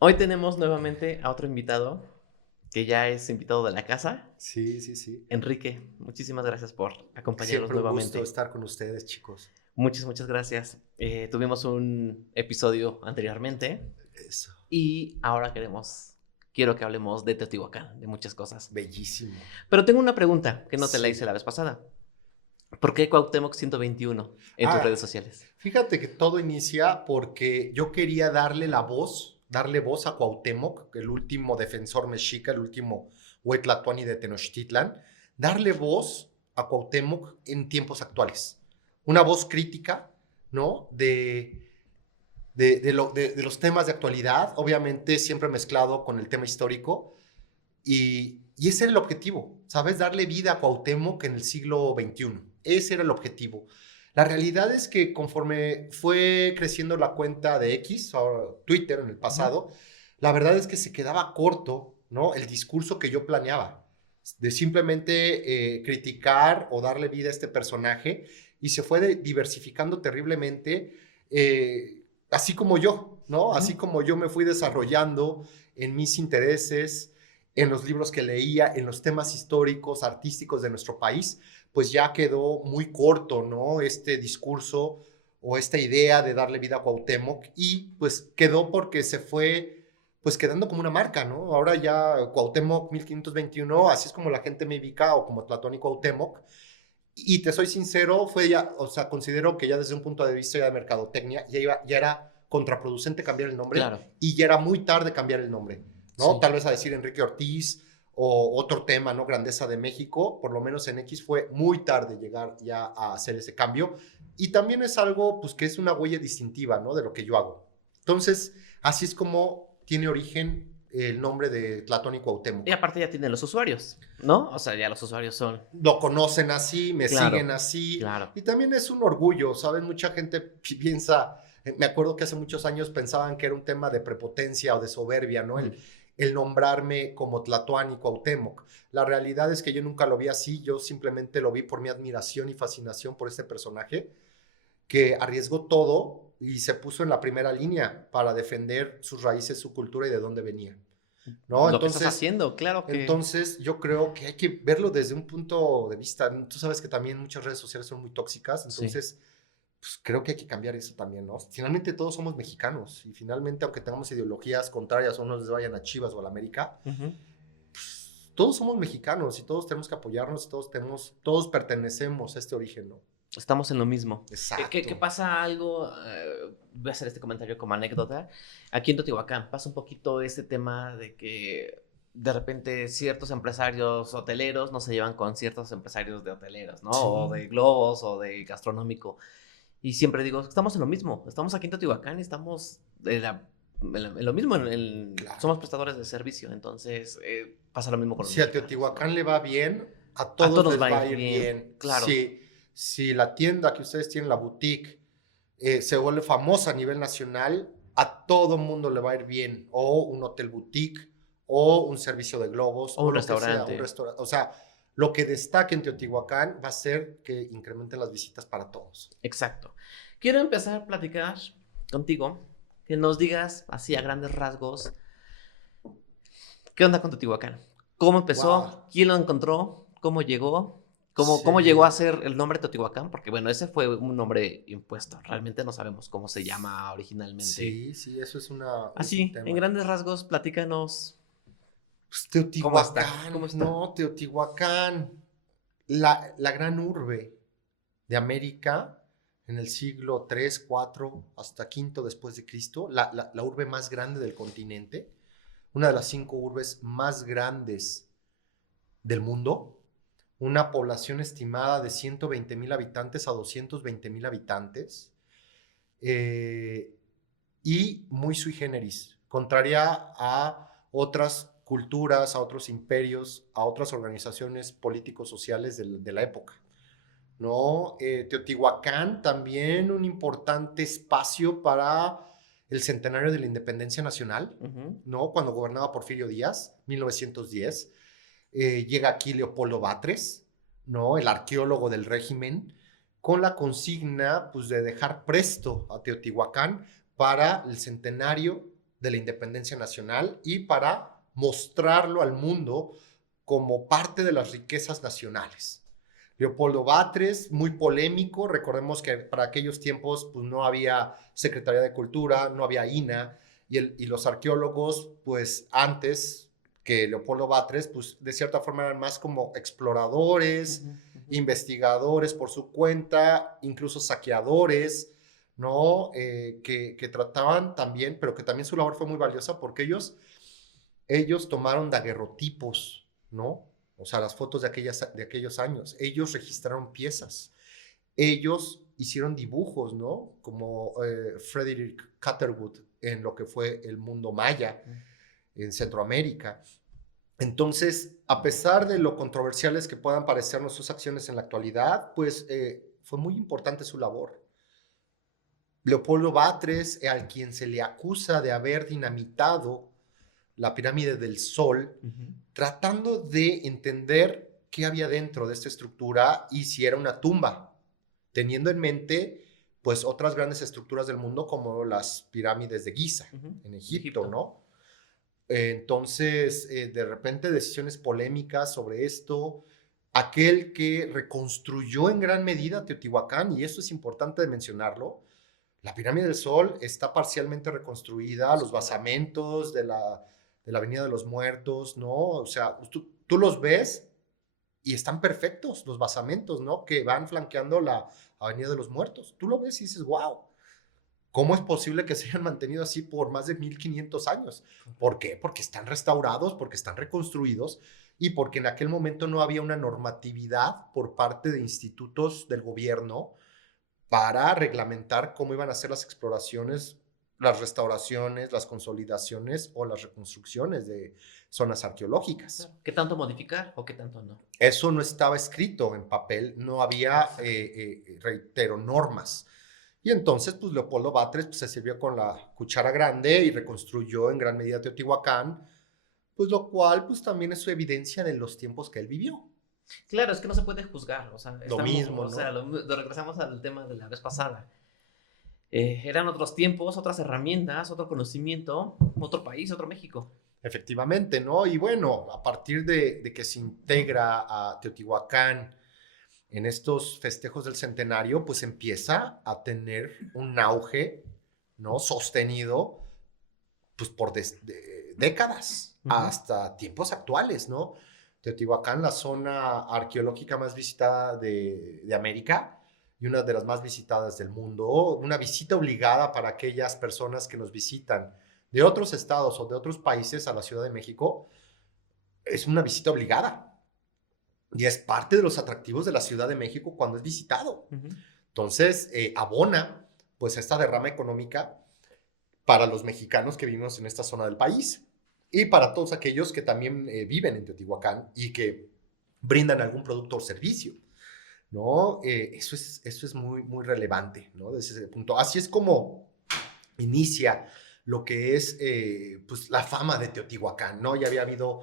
Hoy tenemos nuevamente a otro invitado, que ya es invitado de la casa, Sí, sí, sí. Enrique. Muchísimas gracias por acompañarnos Siempre un gusto nuevamente. estar con ustedes, chicos. Muchas gracias. Tuvimos un episodio anteriormente Eso, y ahora quiero que hablemos de Teotihuacán, de muchas cosas. bellísimo. Pero tengo una pregunta que no te la hice Sí. la vez pasada. ¿Por qué Cuauhtémoc 121 en tus redes Ah, sociales? fíjate que todo inicia porque yo quería darle voz a Cuauhtémoc, el último defensor mexica, el último Huetlatoani de Tenochtitlan, darle voz a Cuauhtémoc en tiempos actuales. Una voz crítica, ¿no? De los temas de actualidad, obviamente siempre mezclado con el tema histórico. Y ese era el objetivo, ¿sabes? Darle vida a Cuauhtémoc en el siglo XXI. Ese era el objetivo. La realidad es que conforme fue creciendo la cuenta de X, o Twitter en el Ujú. pasado, la verdad es que se quedaba corto, ¿no? El discurso que yo planeaba, de simplemente criticar o darle vida a este personaje, y se fue diversificando terriblemente, así como yo, ¿no? Ujú. Así como yo me fui desarrollando en mis intereses, en los libros que leía, en los temas históricos, artísticos de nuestro país, pues ya quedó muy corto, ¿no? Este discurso o esta idea de darle vida a Cuauhtémoc, y pues quedó porque se fue pues quedando como una marca, ¿no? Ahora ya Cuauhtémoc 1521, así es como la gente me ubica, o como Tlatón y Cuauhtémoc. Y te soy sincero, fue ya, o sea, considero que ya desde un punto de vista ya de mercadotecnia, ya era contraproducente cambiar el nombre, Claro, y ya era muy tarde cambiar el nombre, ¿no? sí. Tal vez a decir Enrique Ortiz o otro tema, ¿no? Grandeza de México, por lo menos en X fue muy tarde llegar ya a hacer ese cambio. Y también es algo, pues, que es una huella distintiva, ¿no? De lo que yo hago. Entonces, así es como tiene origen el nombre de Tlatón y Y Cuauhtémoc. aparte ya tienen los usuarios, ¿no? O sea, ya los usuarios son... Lo conocen así, me siguen Claro, así, claro. y también es un orgullo, ¿saben? Mucha gente piensa, me acuerdo que hace muchos años pensaban que era un tema de prepotencia o de soberbia, ¿no? Ujú. El nombrarme como Tlatoani Cuauhtémoc. La realidad es que yo nunca lo vi así, yo simplemente lo vi por mi admiración y fascinación por este personaje que arriesgó todo y se puso en la primera línea para defender sus raíces, su cultura y de dónde venía, ¿no? Lo que estás haciendo, claro que Entonces yo creo que hay que verlo desde un punto de vista. Tú sabes que también muchas redes sociales son muy tóxicas, sí. entonces pues, creo que hay que cambiar eso también, ¿no? Finalmente todos somos mexicanos, y finalmente, aunque tengamos ideologías contrarias o no les vayan a Chivas o a la América, Ujú. todos somos mexicanos y todos tenemos que apoyarnos, y todos pertenecemos a este origen, ¿no? Estamos en lo mismo. ¿Qué Exacto. pasa algo? Voy a hacer este comentario como anécdota. Aquí en Teotihuacán pasa un poquito este tema de que de repente ciertos empresarios hoteleros no se llevan con ciertos empresarios de hoteleros, ¿no? O Sí, de globos o de gastronómico. Y siempre digo, estamos en lo mismo. Estamos aquí en Teotihuacán y estamos en lo mismo. claro. Somos prestadores de servicio. Entonces pasa lo mismo con los Si a mexicanos, ¿no? Teotihuacán le va bien, a A todos todos va les a va ir a ir bien, bien. claro. Si la tienda que ustedes tienen, la boutique, se vuelve famosa a nivel nacional, a todo mundo le va a ir bien. O un hotel boutique, o un servicio de globos, O o un lo que sea, un restaurante. restaurante. O sea, lo que destaque en Teotihuacán va a ser que incrementen las visitas para todos. Exacto. Quiero empezar a platicar contigo, que nos digas así a grandes rasgos, ¿qué onda con Teotihuacán? ¿Cómo empezó? Wow, ¿Quién lo encontró? ¿Cómo llegó? ¿Cómo llegó a sí, ser el nombre Teotihuacán? Porque bueno, ese fue un nombre impuesto. Realmente no sabemos cómo se llama originalmente. sí, sí, eso es un Así, en tema. grandes rasgos, platícanos Pues cómo está. Teotihuacán, ¿Cómo está? no, Teotihuacán, la gran urbe de América en el siglo III, IV hasta V después de Cristo, la urbe más grande del continente, una de las 5 urbes más grandes del mundo, una población estimada de 120,000 habitantes a 220,000 habitantes, eh, y muy sui generis, contraria a otras culturas, a otros imperios, a otras organizaciones políticos sociales de la época, ¿no? Teotihuacán también un importante espacio para el centenario de la independencia nacional, Ujú. ¿no? Cuando gobernaba Porfirio Díaz, 1910, llega aquí Leopoldo Batres, ¿no? El arqueólogo del régimen, con la consigna, pues, de dejar presto a Teotihuacán para el centenario de la independencia nacional y para mostrarlo al mundo como parte de las riquezas nacionales. Leopoldo Batres, muy polémico, recordemos que para aquellos tiempos pues, no había Secretaría de Cultura, no había INA, y los arqueólogos, pues antes que Leopoldo Batres, pues de cierta forma eran más como exploradores, investigadores por su cuenta, incluso saqueadores, ¿no? Que trataban también, pero que también su labor fue muy valiosa porque ellos tomaron daguerrotipos, ¿no? O sea, las fotos de aquellos años. Ellos registraron piezas. Ellos hicieron dibujos, ¿no? Como Frederick Catherwood en lo que fue el mundo maya en Centroamérica. Entonces, a pesar de lo controversiales que puedan parecernos sus acciones en la actualidad, pues fue muy importante su labor. Leopoldo Batres, al quien se le acusa de haber dinamitado la pirámide del Sol, tratando de entender qué había dentro de esta estructura y si era una tumba, teniendo en mente pues otras grandes estructuras del mundo como las pirámides de Giza en Egipto, ¿no? Entonces, de repente decisiones polémicas sobre esto, aquel que reconstruyó en gran medida Teotihuacán, y eso es importante de mencionarlo, la pirámide del Sol está parcialmente reconstruida, los basamentos de la Avenida de los Muertos, ¿no? O sea, tú los ves y están perfectos los basamentos, ¿no? Que van flanqueando la Avenida de los Muertos. Tú lo ves y dices, wow, ¿cómo es posible que se hayan mantenido así por más de 1500 años? ¿Por qué? Porque están restaurados, porque están reconstruidos y porque en aquel momento no había una normatividad por parte de institutos del gobierno para reglamentar cómo iban a ser las exploraciones, las restauraciones, las consolidaciones o las reconstrucciones de zonas arqueológicas. ¿Qué tanto modificar o qué tanto no? Eso no estaba escrito en papel, no había, reitero, normas. Y entonces, pues Leopoldo Batres pues, se sirvió con la cuchara grande y reconstruyó en gran medida Teotihuacán, pues lo cual pues también es su evidencia de los tiempos que él vivió. Claro, es que no se puede juzgar, o sea, Lo mismo, o ¿no? sea, regresamos al tema de la vez pasada. Eran otros tiempos, otras herramientas, otro conocimiento, otro país, otro México. Efectivamente, ¿no? Y bueno, a partir de que se integra a Teotihuacán en estos festejos del centenario, pues empieza a tener un auge, ¿no? Sostenido, pues por décadas, hasta tiempos actuales, ¿no? Teotihuacán, la zona arqueológica más visitada de América y una de las más visitadas del mundo, una visita obligada para aquellas personas que nos visitan de otros estados o de otros países a la Ciudad de México, es una visita obligada. Y es parte de los atractivos de la Ciudad de México cuando es visitado. Entonces, abona pues esta derrama económica para los mexicanos que vivimos en esta zona del país y para todos aquellos que también viven en Teotihuacán y que brindan algún producto o servicio, ¿no? Eso es muy, muy relevante, ¿no? Desde ese punto. Así es como inicia lo que es pues la fama de Teotihuacán, ¿no? Ya había habido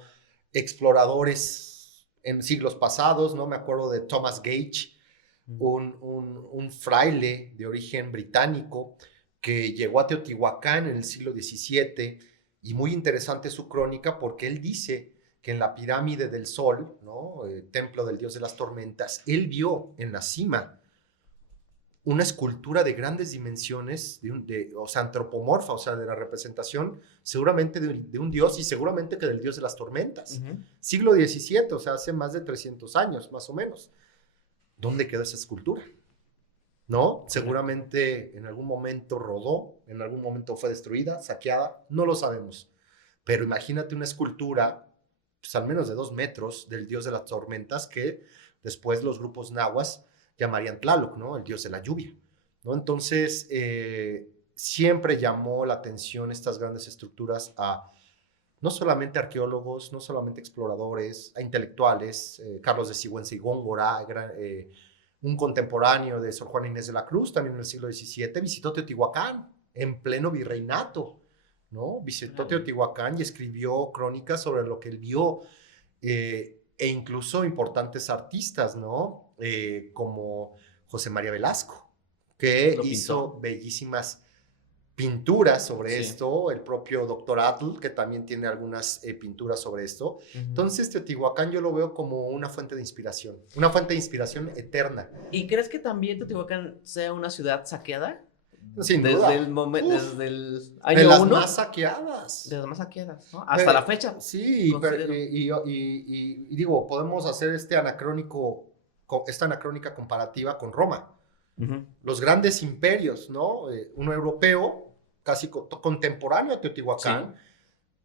exploradores en siglos pasados, ¿no? Me acuerdo de Thomas Gage, un fraile de origen británico que llegó a Teotihuacán en el siglo XVII, y muy interesante su crónica porque él dice que en la pirámide del Sol, ¿no? El templo del dios de las tormentas, él vio en la cima una escultura de grandes dimensiones, o sea, antropomorfa, o sea, de la representación seguramente de un dios y seguramente que del dios de las tormentas. Siglo XVII, o sea, hace más de 300 años, más o menos. ¿Dónde quedó esa escultura? ¿No? Seguramente en algún momento rodó, en algún momento fue destruida, saqueada, no lo sabemos. Pero imagínate una escultura, pues al menos de 2 metros, del dios de las tormentas, que después los grupos nahuas llamarían Tlaloc, ¿no? El dios de la lluvia, ¿no? Entonces, siempre llamó la atención estas grandes estructuras a no solamente arqueólogos, no solamente exploradores, a intelectuales, Carlos de Sigüenza y Góngora, un contemporáneo de Sor Juana Inés de la Cruz, también en el siglo XVII, visitó Teotihuacán en pleno virreinato, ¿no? Visitó Teotihuacán y escribió crónicas sobre lo que él vio, e incluso importantes artistas, ¿no? Como José María Velasco, que hizo bellísimas pinturas sobre Sí. esto, el propio doctor Atl, que también tiene algunas pinturas sobre esto. Entonces, Teotihuacán yo lo veo como una fuente de inspiración eterna. ¿Y crees que también Teotihuacán sea una ciudad saqueada? Sin Desde el duda. momento, Uf, desde el de año las 1, más saqueadas. de las más saqueadas, ¿no? Hasta la fecha, Sí, considero. y digo, podemos hacer esta anacrónica comparativa con Roma. Ujú. Los grandes imperios, ¿no? Uno europeo, casi contemporáneo a Sí. Teotihuacán,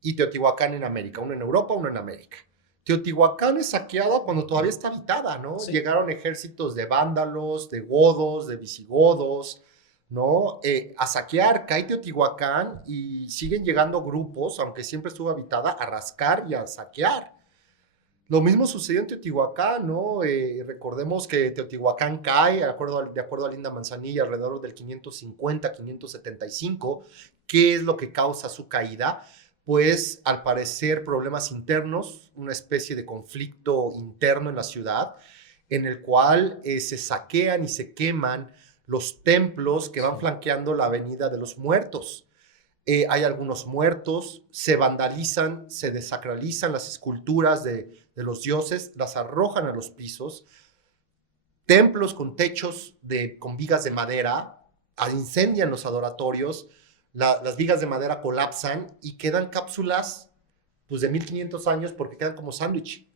y Teotihuacán en América, uno en Europa, uno en América. Teotihuacán es saqueada cuando todavía está habitada, ¿no? Sí. Llegaron ejércitos de vándalos, de godos, de visigodos, ¿no? A saquear, cae Teotihuacán y siguen llegando grupos, aunque siempre estuvo habitada, a rascar y a saquear. Lo mismo sucedió en Teotihuacán, ¿no? Recordemos que Teotihuacán cae, de acuerdo a Linda Manzanilla, alrededor del 550, 575. ¿Qué es lo que causa su caída? Pues, al parecer, problemas internos, una especie de conflicto interno en la ciudad, en el cual se saquean y se queman los templos que van flanqueando la Avenida de los Muertos. Hay algunos muertos, se vandalizan, se desacralizan las esculturas de los dioses, las arrojan a los pisos, templos con techos con vigas de madera, incendian los adoratorios, las vigas de madera colapsan y quedan cápsulas pues, de 1500 años porque quedan como sándwich,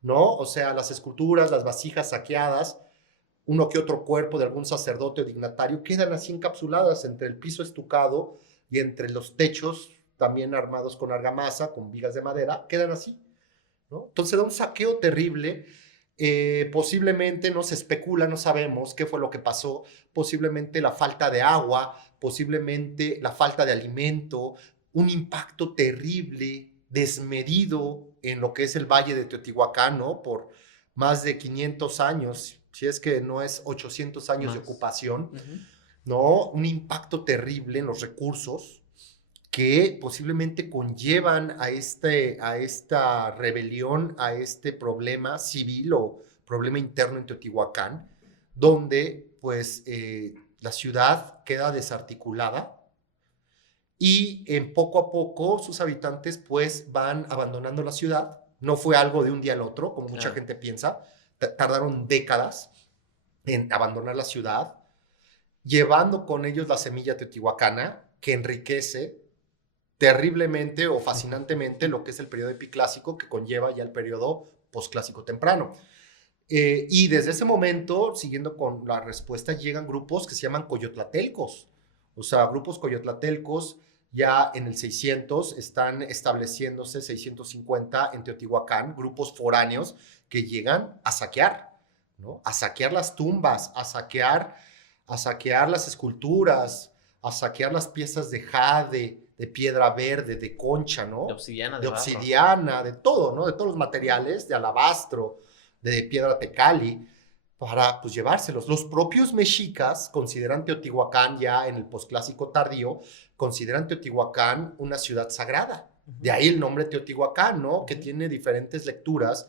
¿no? O sea, las esculturas, las vasijas saqueadas, uno que otro cuerpo de algún sacerdote o dignatario, quedan así encapsuladas entre el piso estucado y entre los techos, también armados con argamasa, con vigas de madera, quedan así, ¿no? Entonces da un saqueo terrible. Posiblemente no se especula, no sabemos qué fue lo que pasó, posiblemente la falta de agua, posiblemente la falta de alimento, un impacto terrible, desmedido en lo que es el Valle de Teotihuacán, ¿no? Por más de 500 años, si es que no es 800 años de ocupación, ¿no? Un impacto terrible en los recursos que posiblemente conllevan a esta rebelión, a este problema civil o problema interno en Teotihuacán, donde pues la ciudad queda desarticulada y en poco a poco sus habitantes pues van abandonando la ciudad. No fue algo de un día al otro, como mucha gente piensa. Tardaron décadas en abandonar la ciudad, llevando con ellos la semilla teotihuacana que enriquece terriblemente o fascinantemente lo que es el periodo epiclásico que conlleva ya el periodo posclásico temprano. Y desde ese momento, siguiendo con la respuesta, llegan grupos que se llaman coyotlatelcos. O sea, grupos coyotlatelcos ya en el 600 están estableciéndose, 650 en Teotihuacán, grupos foráneos que llegan a saquear, ¿no? A saquear las tumbas, a saquear las esculturas, a saquear las piezas de jade, de piedra verde, de concha, ¿no? De obsidiana, de obsidiana, de todo, ¿no? De todos los materiales, de alabastro, de piedra tecali, para pues llevárselos. Los propios mexicas consideran Teotihuacán ya en el posclásico tardío, consideran Teotihuacán una ciudad sagrada. De ahí el nombre Teotihuacán, ¿no? Que tiene diferentes lecturas.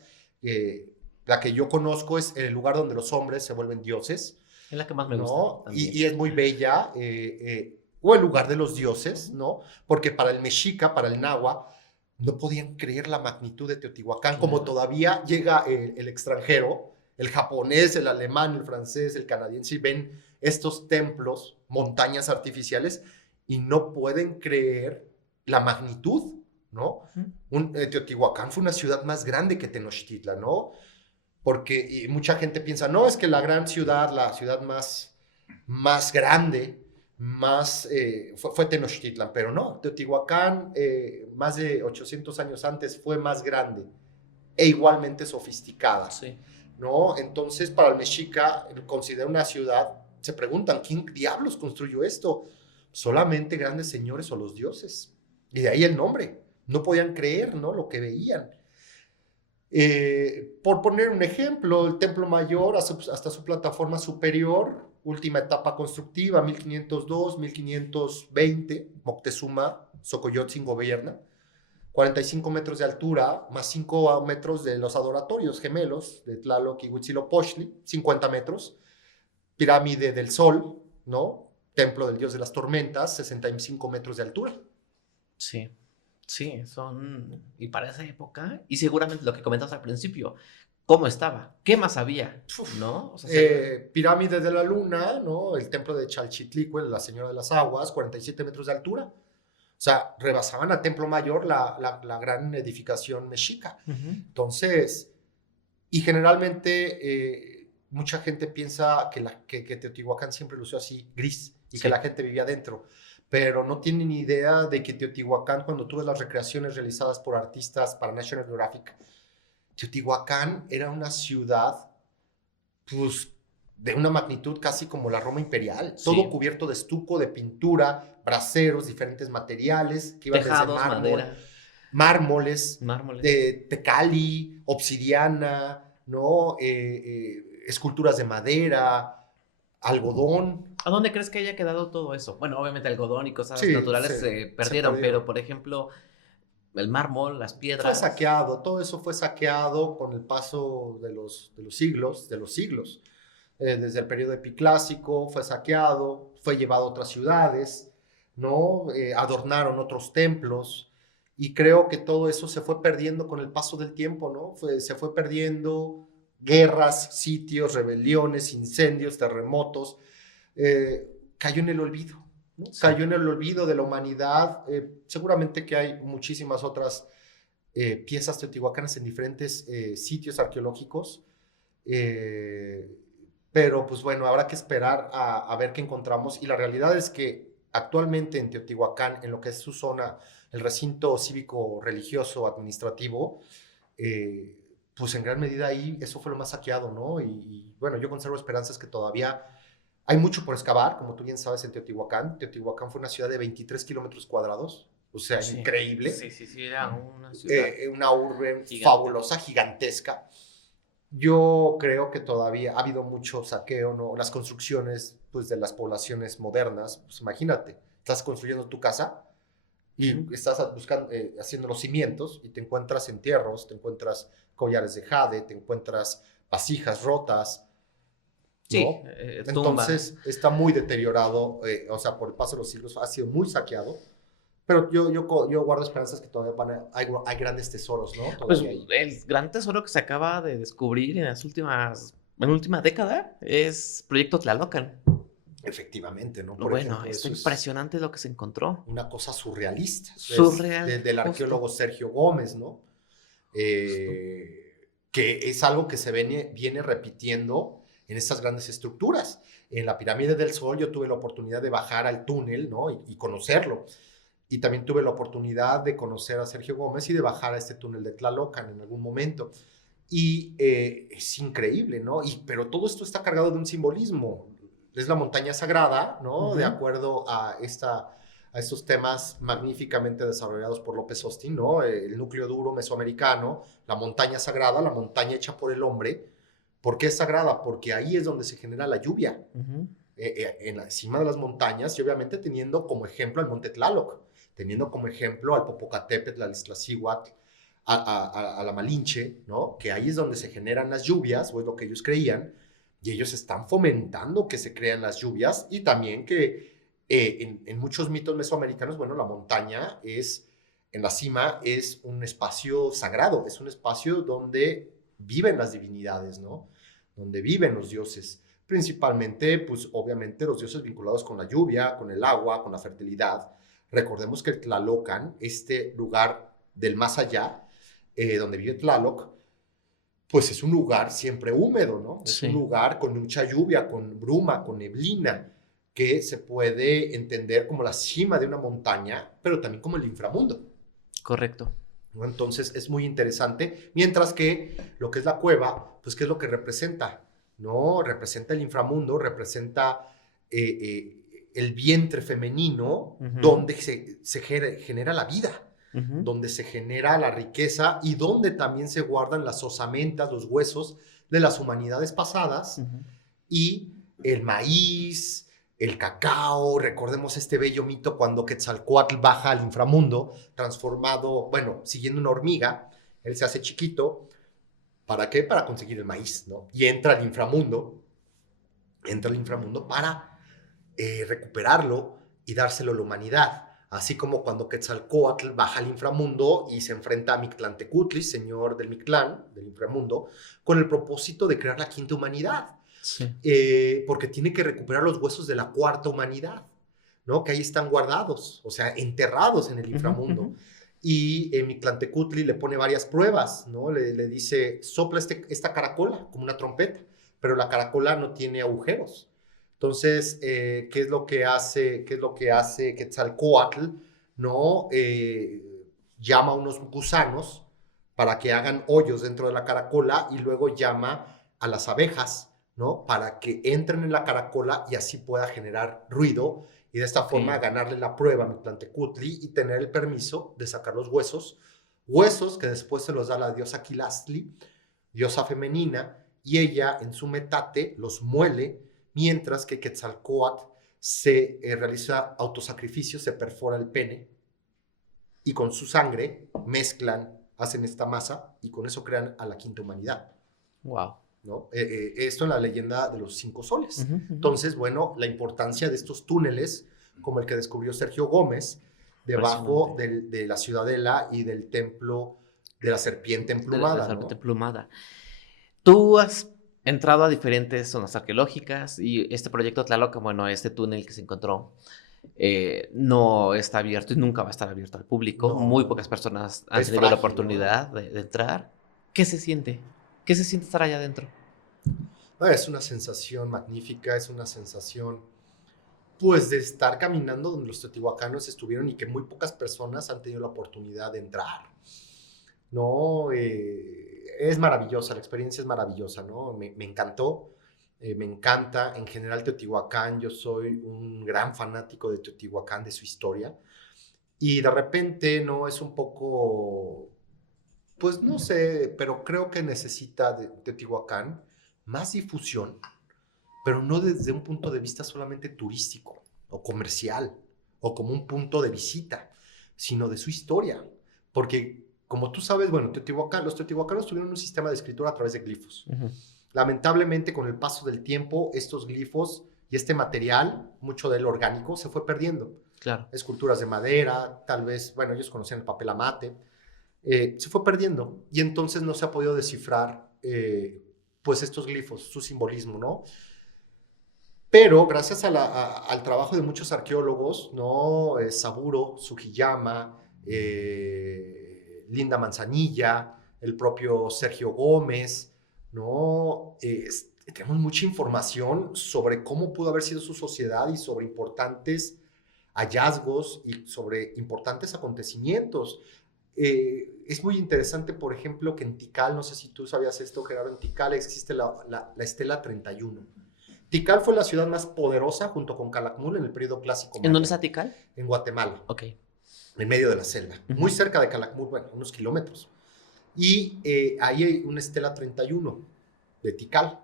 La que yo conozco es el lugar donde los hombres se vuelven dioses. Es la que más me ¿no? gusta. Y es muy bella. O el lugar de los dioses, ¿no? Porque para el mexica, para el náhuatl, no podían creer la magnitud de Teotihuacán, como todavía llega el extranjero, el japonés, el alemán, el francés, el canadiense, y ven estos templos, montañas artificiales, y no pueden creer la magnitud, ¿no? Teotihuacán fue una ciudad más grande que Tenochtitlan, ¿no? Porque mucha gente piensa, no, es que la gran ciudad, la ciudad más grande, fue Tenochtitlan, pero no, Teotihuacán, más de 800 años antes, fue más grande e igualmente sofisticada, Sí. ¿no? Entonces, para el mexica, considera una ciudad, se preguntan, ¿quién diablos construyó esto? Solamente grandes señores o los dioses. Y de ahí el nombre. No podían creer, ¿no? Lo que veían. Por poner un ejemplo, el Templo Mayor hasta su plataforma superior, última etapa constructiva, 1502, 1520, Moctezuma, Xocoyotzin gobierna, 45 metros de altura, más 5 metros de los adoratorios gemelos de Tlaloc y Huitzilopochtli, 50 metros, pirámide del Sol, ¿no? templo del dios de las tormentas, 65 metros de altura. Sí, sí, son... Y para esa época, y seguramente lo que comentabas al principio, ¿cómo estaba? ¿Qué más había? ¿No? O sea, Pirámide de la Luna, ¿no? El templo de Chalchitlicue, la Señora de las Aguas, 47 metros de altura. O sea, rebasaban a Templo Mayor la gran edificación mexica. Entonces, y generalmente mucha gente piensa que Teotihuacán siempre lució así, gris, y que la gente vivía adentro. Pero no tienen ni idea de que Teotihuacán, cuando tú ves las recreaciones realizadas por artistas para National Geographic, Teotihuacán era una ciudad, pues, de una magnitud casi como la Roma imperial, todo cubierto de estuco, de pintura, braseros, diferentes materiales, que iban tejados, desde mármol, madera, mármoles, tecali, obsidiana, ¿no? Esculturas de madera, algodón. ¿A dónde crees que haya quedado todo eso? Bueno, obviamente algodón y cosas naturales se perdieron, pero por ejemplo, el mármol, las piedras. Fue saqueado, todo eso fue saqueado con el paso de los siglos. Desde el periodo epiclásico fue saqueado, fue llevado a otras ciudades, ¿no? Adornaron otros templos, y creo que todo eso se fue perdiendo con el paso del tiempo, ¿no? Se fue perdiendo, guerras, sitios, rebeliones, incendios, terremotos, cayó en el olvido, ¿no? Sí. Cayó en el olvido de la humanidad. Seguramente que hay muchísimas otras piezas teotihuacanas en diferentes sitios arqueológicos, pero pues bueno, habrá que esperar a ver qué encontramos. Y la realidad es que actualmente en Teotihuacán, en lo que es su zona, el recinto cívico, religioso, administrativo, pues en gran medida ahí eso fue lo más saqueado, ¿no? Y bueno, yo conservo esperanzas que todavía hay mucho por excavar, como tú bien sabes, en Teotihuacán. Teotihuacán fue una ciudad de 23 kilómetros cuadrados, o sea, increíble. Sí, era una ciudad. Una urbe fabulosa, gigantesca. Yo creo que todavía ha habido mucho saqueo, ¿no? Las construcciones, pues, de las poblaciones modernas, pues imagínate, estás construyendo tu casa y estás buscando, haciendo los cimientos, y te encuentras entierros, te encuentras collares de jade, te encuentras vasijas rotas, ¿no? Sí, entonces está muy deteriorado, o sea, por el paso de los siglos ha sido muy saqueado. Pero yo guardo esperanzas que todavía hay grandes tesoros, ¿no? Pues el gran tesoro que se acaba de descubrir en la última década es Proyecto Tlalocan. Efectivamente, ¿no? Por ejemplo, está impresionante lo que se encontró. Una cosa surrealista. Surreal. Del arqueólogo Sergio Gómez, ¿no? Que es algo que se viene repitiendo en estas grandes estructuras. En la Pirámide del Sol yo tuve la oportunidad de bajar al túnel, ¿no? Y conocerlo. Y también tuve la oportunidad de conocer a Sergio Gómez y de bajar a este túnel de Tlalocan en algún momento. Y es increíble, ¿no? Pero todo esto está cargado de un simbolismo. Es la montaña sagrada, ¿no? De acuerdo a estos temas magníficamente desarrollados por López Austin, ¿no? El núcleo duro mesoamericano, la montaña sagrada, la montaña hecha por el hombre. ¿Por qué es sagrada? Porque ahí es donde se genera la lluvia. En la cima de las montañas, y obviamente teniendo como ejemplo al Monte Tlaloc, teniendo como ejemplo al Popocatépetl, al Iztaccíhuatl, a la Malinche, ¿no? Que ahí es donde se generan las lluvias, o es lo que ellos creían, y ellos están fomentando que se crean las lluvias, y también que en muchos mitos mesoamericanos, bueno, la montaña en la cima es un espacio sagrado, es un espacio donde viven las divinidades, ¿no? Donde viven los dioses, principalmente, pues obviamente los dioses vinculados con la lluvia, con el agua, con la fertilidad. Recordemos que el Tlalocan, este lugar del más allá, donde vive Tlaloc, pues es un lugar siempre húmedo, ¿no? Es un lugar con mucha lluvia, con bruma, con neblina, que se puede entender como la cima de una montaña, pero también como el inframundo. Correcto. ¿No? Entonces es muy interesante, mientras que lo que es la cueva, pues ¿qué es lo que representa? ¿No? Representa el inframundo, representa el vientre femenino, donde se genera la vida, donde se genera la riqueza, y donde también se guardan las osamentas, los huesos de las humanidades pasadas, y el maíz, el cacao. Recordemos este bello mito cuando Quetzalcóatl baja al inframundo, transformado, bueno, siguiendo una hormiga, él se hace chiquito. ¿Para qué? Para conseguir el maíz, ¿no? Y entra al inframundo para recuperarlo y dárselo a la humanidad. Así como cuando Quetzalcóatl baja al inframundo y se enfrenta a Mictlantecutli, señor del Mictlán, del inframundo, con el propósito de crear la quinta humanidad. Sí. Porque tiene que recuperar los huesos de la cuarta humanidad, ¿no? Que ahí están guardados, o sea, enterrados en el inframundo. Uh-huh. Y Mictlantecutli le pone varias pruebas, ¿no? Le dice, sopla esta caracola como una trompeta, pero la caracola no tiene agujeros. Entonces, ¿qué es lo que hace Quetzalcóatl? ¿No? Llama a unos gusanos para que hagan hoyos dentro de la caracola y luego llama a las abejas, ¿no? Para que entren en la caracola y así pueda generar ruido y de esta forma ganarle la prueba a Mictlantecutli y tener el permiso de sacar los huesos que después se los da la diosa Quilastli, diosa femenina, y ella en su metate los muele, mientras que Quetzalcóatl se realiza autosacrificio, se perfora el pene y con su sangre mezclan, hacen esta masa y con eso crean a la quinta humanidad. Wow. ¿No? Esto en la leyenda de los 5 soles. Uh-huh. Entonces, bueno, la importancia de estos túneles, como el que descubrió Sergio Gómez, debajo de la ciudadela y del templo de la serpiente emplumada. De la serpiente emplumada. Tú has entrado a diferentes zonas arqueológicas y este proyecto Tlaloc, bueno, este túnel que se encontró, no está abierto y nunca va a estar abierto al público. No, muy pocas personas han tenido la oportunidad de entrar. ¿Qué se siente? ¿Qué se siente estar allá adentro? Es una sensación magnífica, es una sensación, pues, de estar caminando donde los teotihuacanos estuvieron y que muy pocas personas han tenido la oportunidad de entrar, ¿no? Es maravillosa, la experiencia es maravillosa, ¿no? Me encantó, me encanta. En general, Teotihuacán, yo soy un gran fanático de Teotihuacán, de su historia, y de repente, ¿no? Es un poco, pues, no sé, pero creo que necesita de Teotihuacán más difusión, pero no desde un punto de vista solamente turístico o comercial o como un punto de visita, sino de su historia. Porque, como tú sabes, bueno, los teotihuacanos tuvieron un sistema de escritura a través de glifos. Uh-huh. Lamentablemente, con el paso del tiempo, estos glifos y este material, mucho de él orgánico, se fue perdiendo. Claro. Esculturas de madera, tal vez, bueno, ellos conocían el papel amate, se fue perdiendo y entonces no se ha podido descifrar pues estos glifos, su simbolismo, ¿no? Pero gracias al trabajo de muchos arqueólogos, ¿no? Saburo, Sugiyama, Linda Manzanilla, el propio Sergio Gómez, ¿no? Tenemos mucha información sobre cómo pudo haber sido su sociedad y sobre importantes hallazgos y sobre importantes acontecimientos. Es muy interesante, por ejemplo, que en Tikal, no sé si tú sabías esto, Gerardo, en Tikal existe la estela 31. Tikal fue la ciudad más poderosa junto con Calakmul en el periodo clásico maya. ¿En dónde está Tikal? En Guatemala. Ok. En medio de la selva. Uh-huh. Muy cerca de Calakmul, bueno, unos kilómetros. Y ahí hay una estela 31 de Tikal.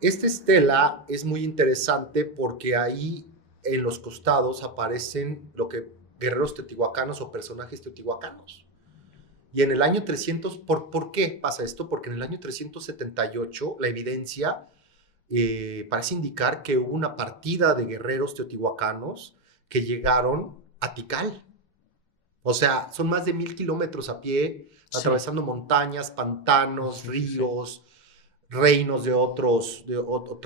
Esta estela es muy interesante porque ahí en los costados aparecen lo que guerreros teotihuacanos o personajes teotihuacanos. Y en el año 300, ¿por qué pasa esto? Porque en el año 378 la evidencia parece indicar que hubo una partida de guerreros teotihuacanos que llegaron a Tikal. O sea, son más de 1000 kilómetros a pie, atravesando montañas, pantanos, ríos, reinos de otros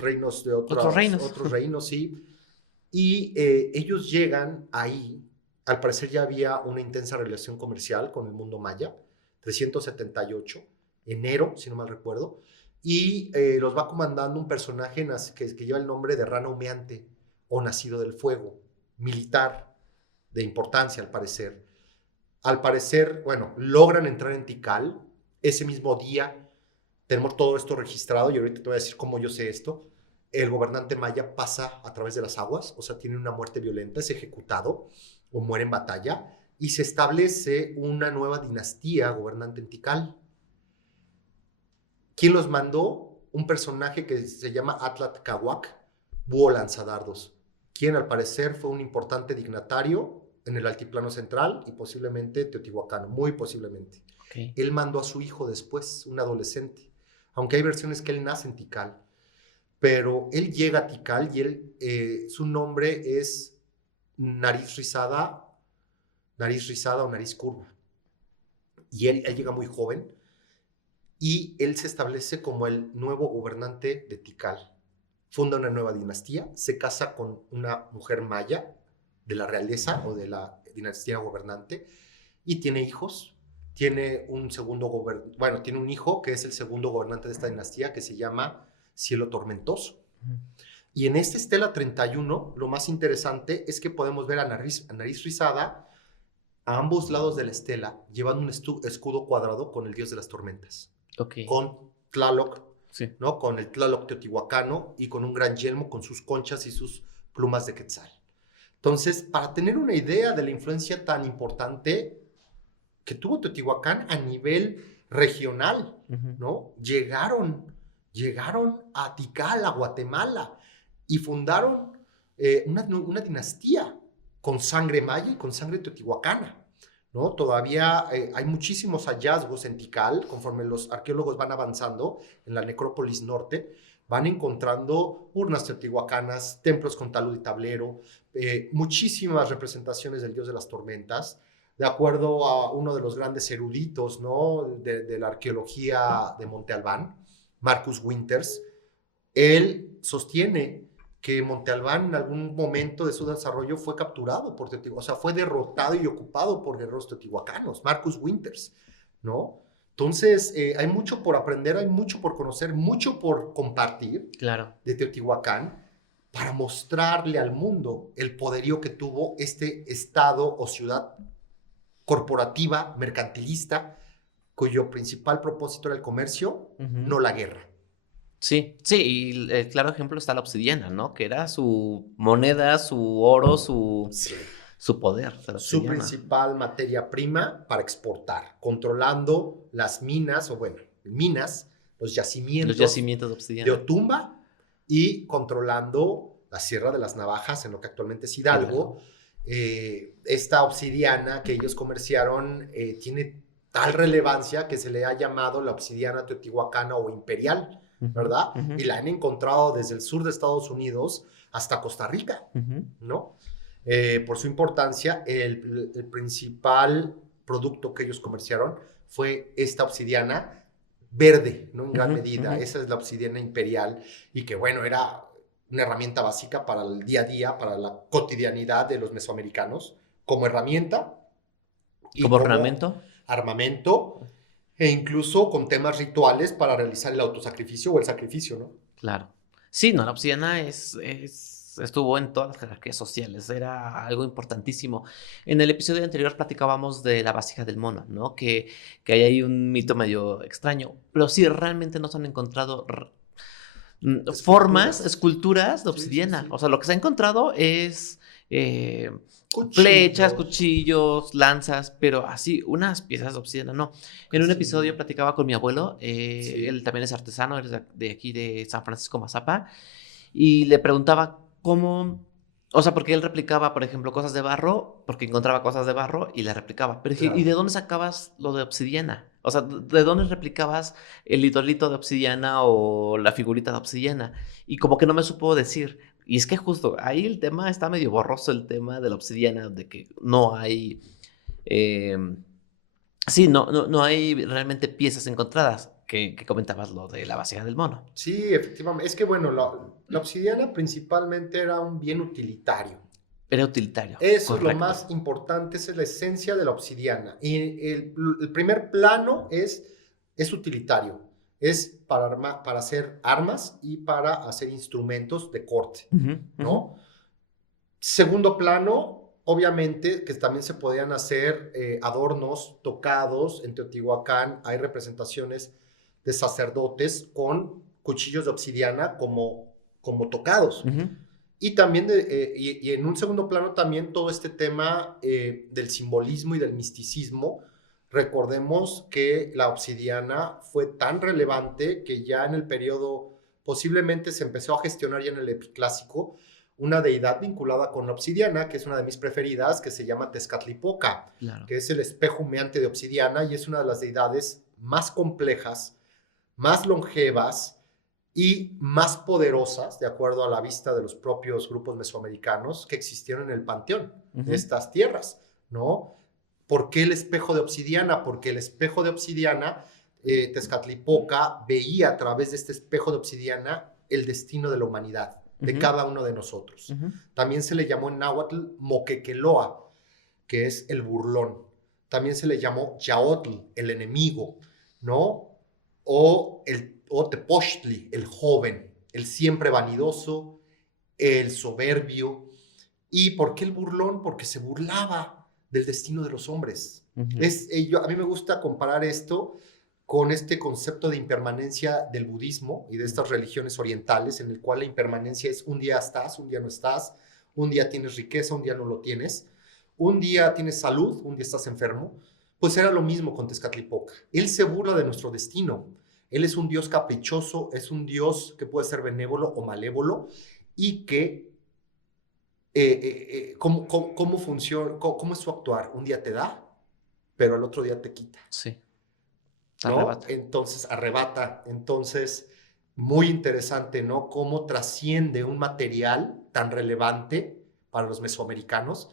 reinos, sí. Y ellos llegan ahí. Al parecer ya había una intensa relación comercial con el mundo maya, 378, enero, si no mal recuerdo, y los va comandando un personaje que lleva el nombre de Rana Humeante, o Nacido del Fuego, militar de importancia al parecer. Al parecer, bueno, logran entrar en Tikal, ese mismo día tenemos todo esto registrado, y ahorita te voy a decir cómo yo sé esto. El gobernante maya pasa a través de las aguas, o sea, tiene una muerte violenta, es ejecutado o muere en batalla, y se establece una nueva dinastía gobernante en Tikal. ¿Quién los mandó? Un personaje que se llama Atlatcahuac, búho lanzadardos, quien al parecer fue un importante dignatario en el altiplano central y posiblemente teotihuacano, muy posiblemente. Okay. Él mandó a su hijo después, un adolescente, aunque hay versiones que él nace en Tikal. pero él llega a Tikal y su nombre es nariz rizada o nariz curva. Y él llega muy joven y él se establece como el nuevo gobernante de Tikal. Funda una nueva dinastía, se casa con una mujer maya de la realeza o de la dinastía gobernante y tiene hijos. Tiene un tiene un hijo que es el segundo gobernante de esta dinastía que se llama Cielo Tormentoso. Y en esta estela 31, lo más interesante es que podemos ver a Nariz Rizada a ambos lados de la estela, llevando un escudo cuadrado con el dios de las tormentas. Okay. Con Tlaloc, sí. ¿no? Con el Tlaloc teotihuacano y con un gran yelmo con sus conchas y sus plumas de quetzal. Entonces, para tener una idea de la influencia tan importante que tuvo Teotihuacán a nivel regional, ¿no? Llegaron a Tikal, a Guatemala, y fundaron una dinastía con sangre maya y con sangre teotihuacana, ¿no? Todavía hay muchísimos hallazgos en Tikal, conforme los arqueólogos van avanzando en la necrópolis norte, van encontrando urnas teotihuacanas, templos con talud y tablero, muchísimas representaciones del dios de las tormentas. De acuerdo a uno de los grandes eruditos, ¿no? de la arqueología de Monte Albán, Marcus Winters, él sostiene que Monte Albán en algún momento de su desarrollo fue capturado por Teotihuacán, o sea, fue derrotado y ocupado por guerreros teotihuacanos, Marcus Winters, ¿no? Entonces, hay mucho por aprender, hay mucho por conocer, mucho por compartir de Teotihuacán para mostrarle al mundo el poderío que tuvo este estado o ciudad corporativa, mercantilista, cuyo principal propósito era el comercio, no la guerra. Sí, y el claro ejemplo está la obsidiana, ¿no? Que era su moneda, su oro, su poder. Su principal materia prima para exportar, controlando las minas, los yacimientos de obsidiana de Otumba y controlando la Sierra de las Navajas en lo que actualmente es Hidalgo. Esta obsidiana que ellos comerciaron tiene tal relevancia que se le ha llamado la obsidiana teotihuacana o imperial, ¿verdad? Y la han encontrado desde el sur de Estados Unidos hasta Costa Rica, ¿no? Por su importancia, el principal producto que ellos comerciaron fue esta obsidiana verde, ¿no? En gran medida. Esa es la obsidiana imperial y que, bueno, era una herramienta básica para el día a día, para la cotidianidad de los mesoamericanos, como herramienta. Y como armamento, e incluso con temas rituales para realizar el autosacrificio o el sacrificio, ¿no? Claro. Sí, no, la obsidiana estuvo en todas las jerarquías sociales, era algo importantísimo. En el episodio anterior platicábamos de la vasija del mono, ¿no? Que hay ahí un mito medio extraño, pero sí, realmente no se han encontrado esculturas de obsidiana. Sí. O sea, lo que se ha encontrado es flechas, cuchillos, lanzas, pero así, unas piezas de obsidiana, no. En un episodio platicaba con mi abuelo, él también es artesano, él es de aquí de San Francisco Mazapa, y le preguntaba cómo, o sea, porque él replicaba, por ejemplo, cosas de barro, porque encontraba cosas de barro y le replicaba. Pero dije, ¿y de dónde sacabas lo de obsidiana? O sea, ¿de dónde replicabas el idolito de obsidiana o la figurita de obsidiana? Y como que no me supo decir. Y es que justo ahí el tema está medio borroso, el tema de la obsidiana, de que no hay... no hay realmente piezas encontradas. Que comentabas lo de la vasija del mono. Sí, efectivamente. Es que, bueno, la obsidiana principalmente era un bien utilitario. Era utilitario. Eso correcto. Es lo más importante, esa es la esencia de la obsidiana. Y el primer plano es utilitario. Es para hacer armas y para hacer instrumentos de corte, ¿no? Segundo plano, obviamente, que también se podían hacer adornos tocados. En Teotihuacán hay representaciones de sacerdotes con cuchillos de obsidiana como tocados. Y también, y en un segundo plano también todo este tema del simbolismo y del misticismo. Recordemos que la obsidiana fue tan relevante que ya en el periodo, posiblemente se empezó a gestionar ya en el Epiclásico, una deidad vinculada con la obsidiana, que es una de mis preferidas, que se llama Tezcatlipoca, que es el espejo humeante de obsidiana y es una de las deidades más complejas, más longevas y más poderosas, de acuerdo a la vista de los propios grupos mesoamericanos que existieron en el panteón de estas tierras, ¿no? ¿Por qué el espejo de obsidiana? Porque el espejo de obsidiana, Tezcatlipoca veía a través de este espejo de obsidiana el destino de la humanidad, de cada uno de nosotros. También se le llamó en náhuatl Moquequeloa, que es el burlón. También se le llamó Yaotl, el enemigo, ¿no? O Tepoztli, el joven, el siempre vanidoso, el soberbio. ¿Y por qué el burlón? Porque se burlaba del destino de los hombres. A mí me gusta comparar esto con este concepto de impermanencia del budismo y de estas religiones orientales, en el cual la impermanencia es un día estás, un día no estás, un día tienes riqueza, un día no lo tienes, un día tienes salud, un día estás enfermo. Pues era lo mismo con Tezcatlipoca. Él se burla de nuestro destino. Él es un Dios caprichoso, es un Dios que puede ser benévolo o malévolo y que ¿cómo funciona? ¿Cómo es su actuar? Un día te da, pero al otro día te quita. Sí. ¿No? Arrebata. Entonces, arrebata. Entonces, muy interesante, ¿no? Cómo trasciende un material tan relevante para los mesoamericanos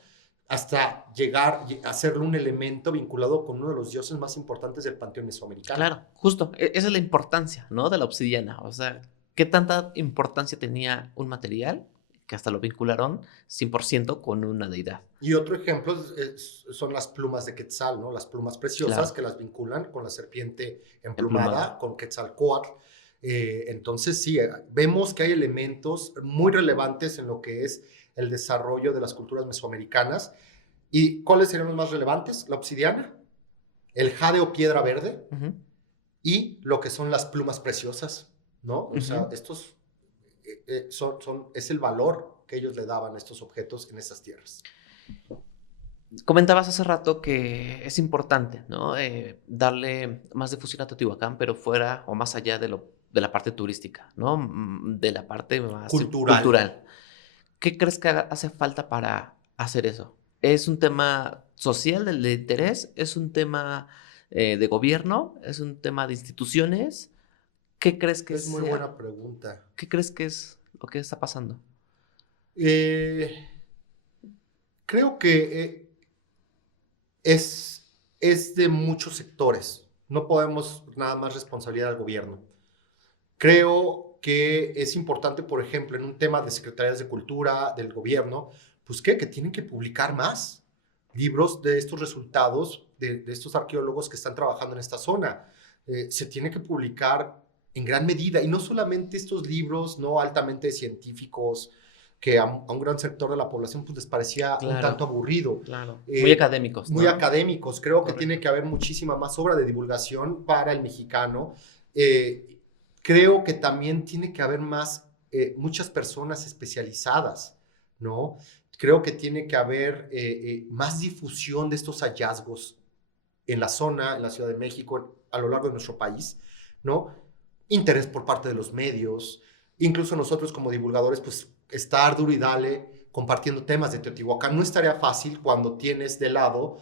hasta llegar a ser un elemento vinculado con uno de los dioses más importantes del panteón mesoamericano. Claro, justo. Esa es la importancia, ¿no? De la obsidiana. O sea, ¿qué tanta importancia tenía un material que hasta lo vincularon 100% con una deidad? Y otro ejemplo son las plumas de Quetzal, ¿no? Las plumas preciosas que las vinculan con la serpiente emplumada, con Quetzalcóatl. Entonces, sí, vemos que hay elementos muy relevantes en lo que es el desarrollo de las culturas mesoamericanas. ¿Y cuáles serían los más relevantes? La obsidiana, el jade o piedra verde y lo que son las plumas preciosas, ¿no? O sea, estos es el valor que ellos le daban a estos objetos en esas tierras. Comentabas hace rato que es importante, ¿no? Darle más difusión a Teotihuacán, pero fuera o más allá de la parte turística, ¿no? De la parte más cultural. ¿Qué crees que hace falta para hacer eso? ¿Es un tema social de interés? ¿Es un tema de gobierno? ¿Es un tema de instituciones? ¿Qué crees que es? Es muy buena pregunta. ¿Qué crees que es lo que está pasando? Creo que es de muchos sectores. No podemos nada más responsabilizar al gobierno. Creo que es importante, por ejemplo, en un tema de secretarías de cultura del gobierno, pues que tienen que publicar más libros de estos resultados de estos arqueólogos que están trabajando en esta zona. Se tiene que publicar en gran medida, y no solamente estos libros no altamente científicos que a un gran sector de la población pues les parecía un tanto aburrido. Muy académicos. Muy académicos. Creo que tiene que haber muchísima más obra de divulgación para el mexicano. Creo que también tiene que haber muchas personas especializadas, ¿no? Creo que tiene que haber más difusión de estos hallazgos en la zona, en la Ciudad de México, a lo largo de nuestro país, ¿no? Interés por parte de los medios, incluso nosotros como divulgadores, pues estar duro y dale compartiendo temas de Teotihuacán. No estaría fácil cuando tienes de lado,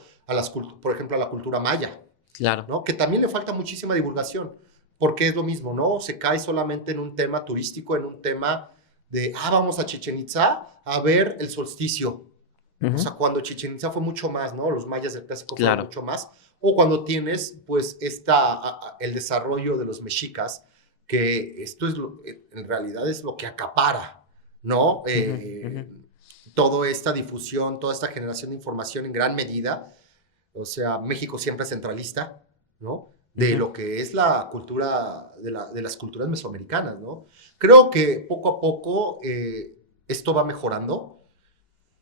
por ejemplo, a la cultura maya, claro, ¿no? Que también le falta muchísima divulgación, porque es lo mismo, ¿no? Se cae solamente en un tema turístico, en un tema de, vamos a Chichén Itzá a ver el solsticio. O sea, cuando Chichén Itzá fue mucho más, ¿no? Los mayas del clásico fueron mucho más. O cuando tienes, pues, el desarrollo de los mexicas, que esto en realidad es lo que acapara, ¿no? Toda esta difusión, toda esta generación de información en gran medida. O sea, México siempre es centralista, ¿no? De lo que es la cultura, de las culturas mesoamericanas, ¿no? Creo que poco a poco esto va mejorando.